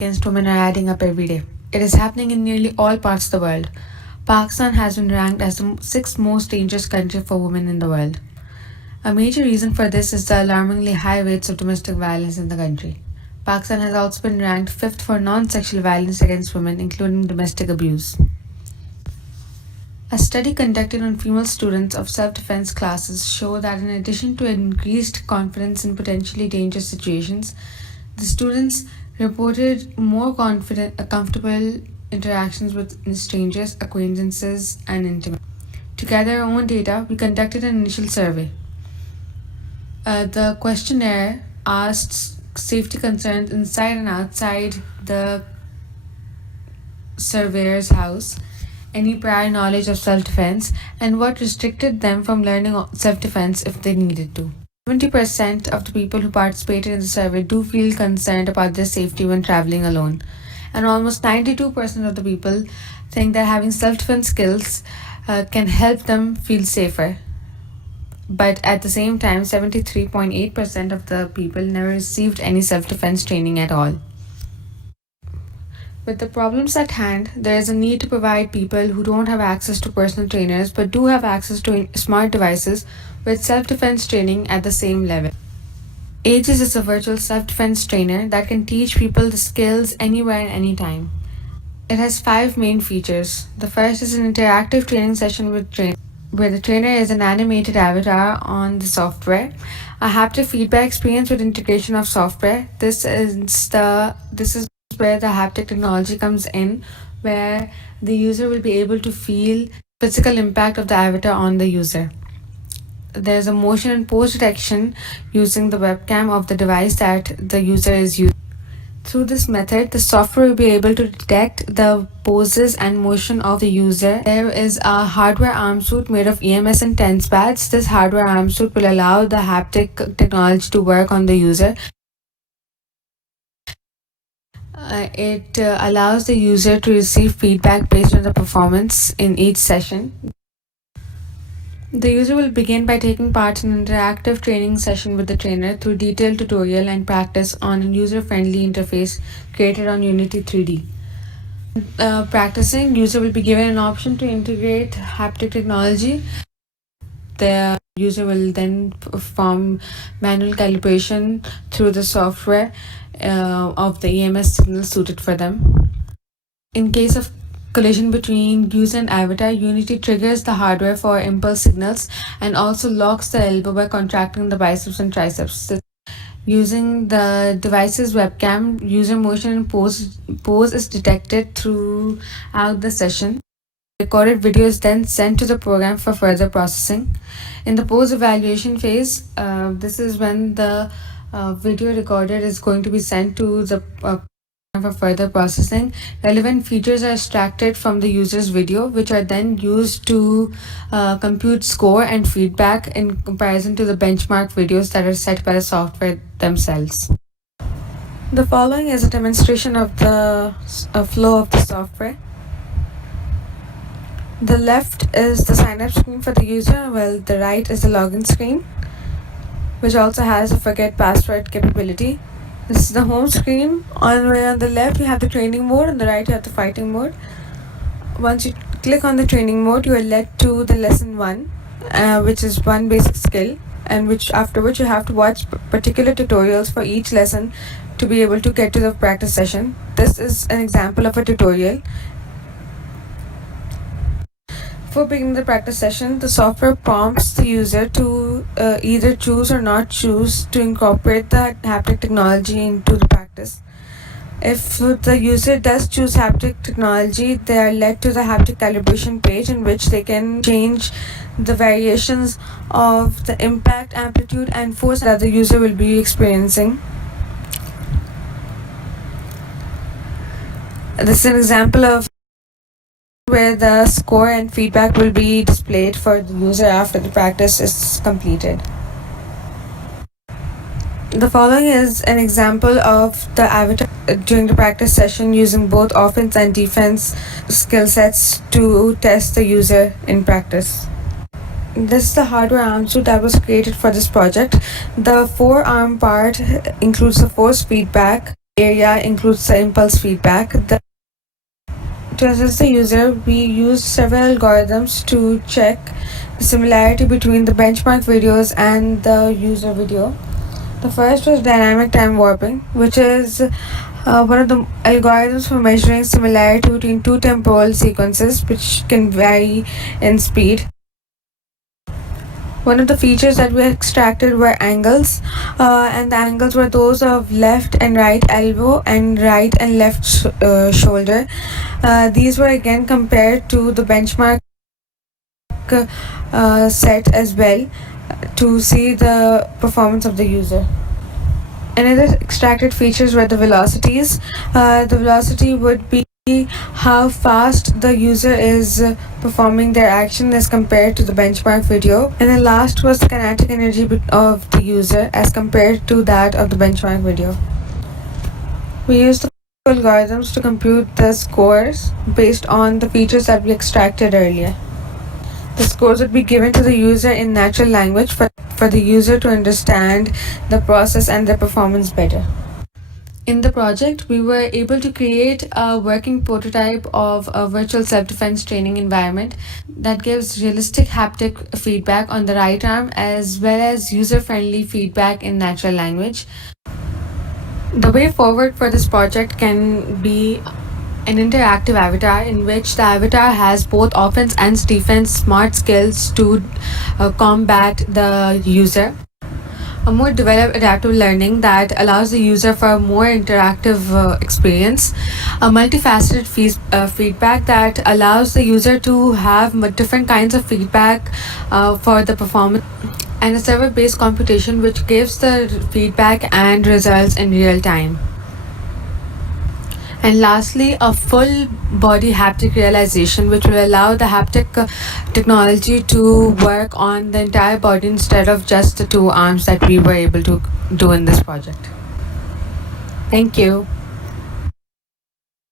against women are adding up every day. It is happening in nearly all parts of the world. Pakistan has been ranked as the sixth most dangerous country for women in the world. A major reason for this is the alarmingly high rates of domestic violence in the country. Pakistan has also been ranked fifth for non sexual violence against women, including domestic abuse. A study conducted on female students of self defense classes showed that in addition to increased confidence in potentially dangerous situations, the students reported more comfortable interactions with strangers, acquaintances, and intimates. To gather our own data, we conducted an initial survey. The questionnaire asked safety concerns inside and outside the surveyor's house, any prior knowledge of self defense, and what restricted them from learning self defense if they needed to. 70% of the people who participated in the survey do feel concerned about their safety when traveling alone, and almost 92% of the people think that having self defense skills can help them feel safer. But at the same time, 73.8% of the people never received any self defense training at all. With the problems at hand, there is a need to provide people who don't have access to personal trainers but do have access to smart devices with self defense training at the same level. AEGIS is a virtual self defense trainer that can teach people the skills anywhere and anytime. It has 5 main features. The first is an interactive training session where the trainer is an animated avatar on the software, a haptic feedback experience with integration of software. This is where the haptic technology comes in, where the user will be able to feel physical impact of the avatar on the user. There's a motion and pose detection using the webcam of the device that the user is using. Through this method, the software will be able to detect the poses and motion of the user. There is a hardware arm suit made of EMS and TENS pads. This hardware arm suit will allow the haptic technology to work on the user. It allows the user to receive feedback based on the performance in each session. The user will begin by taking part in an interactive training session with the trainer through detailed tutorial and practice on a user-friendly interface created on Unity 3D. Practicing, user will be given an option to integrate haptic technology. The user will then perform manual calibration through the software of the EMS signal suited for them. In case of collision between user and avatar, Unity triggers the hardware for impulse signals and also locks the elbow by contracting the biceps and triceps. Using the device's webcam, user motion and pose is detected throughout the session. Recorded video is then sent to the program for further processing. In the pose evaluation phase, this is when the video recorded is going to be sent to the program for further processing. Relevant features are extracted from the user's video, which are then used to compute score and feedback in comparison to the benchmark videos that are set by the software themselves. The following is a demonstration of the flow of the software. The left is the sign-up screen for the user, while the right is the login screen, which also has a forget password capability. This is the home screen. On the left, you have the training mode. On the right, you have the fighting mode. Once you click on the training mode, you are led to the lesson 1, which is one basic skill, and after which you have to watch particular tutorials for each lesson to be able to get to the practice session. This is an example of a tutorial. Before beginning the practice session, the software prompts the user to either choose or not choose to incorporate the haptic technology into the practice. If the user does choose haptic technology, they are led to the haptic calibration page in which they can change the variations of the impact, amplitude, and force that the user will be experiencing. This is an example of where the score and feedback will be displayed for the user after the practice is completed. The following is an example of the avatar during the practice session using both offense and defense skill sets to test the user in practice. This is the hardware arm suit that was created for this project. The forearm part includes the force feedback area includes the impulse feedback. To assess the user, we used several algorithms to check the similarity between the benchmark videos and the user video. The first was dynamic time warping, which is one of the algorithms for measuring similarity between two temporal sequences which can vary in speed. One of the features that we extracted were angles, and the angles were those of left and right elbow and right and left shoulder. These were again compared to the benchmark set as well to see the performance of the user. Another extracted features were the velocities. The velocity would be how fast the user is performing their action as compared to the benchmark video. And the last was the kinetic energy of the user as compared to that of the benchmark video. We used the algorithms to compute the scores based on the features that we extracted earlier. The scores would be given to the user in natural language for the user to understand the process and the performance better. In the project, we were able to create a working prototype of a virtual self-defense training environment that gives realistic haptic feedback on the right arm as well as user-friendly feedback in natural language. The way forward for this project can be an interactive avatar in which the avatar has both offense and defense smart skills to combat the user. A more developed adaptive learning that allows the user for a more interactive experience. A multifaceted feedback that allows the user to have different kinds of feedback for the performance. And a server-based computation which gives the feedback and results in real time. And lastly, a full body haptic realization, which will allow the haptic technology to work on the entire body instead of just the two arms that we were able to do in this project. Thank you.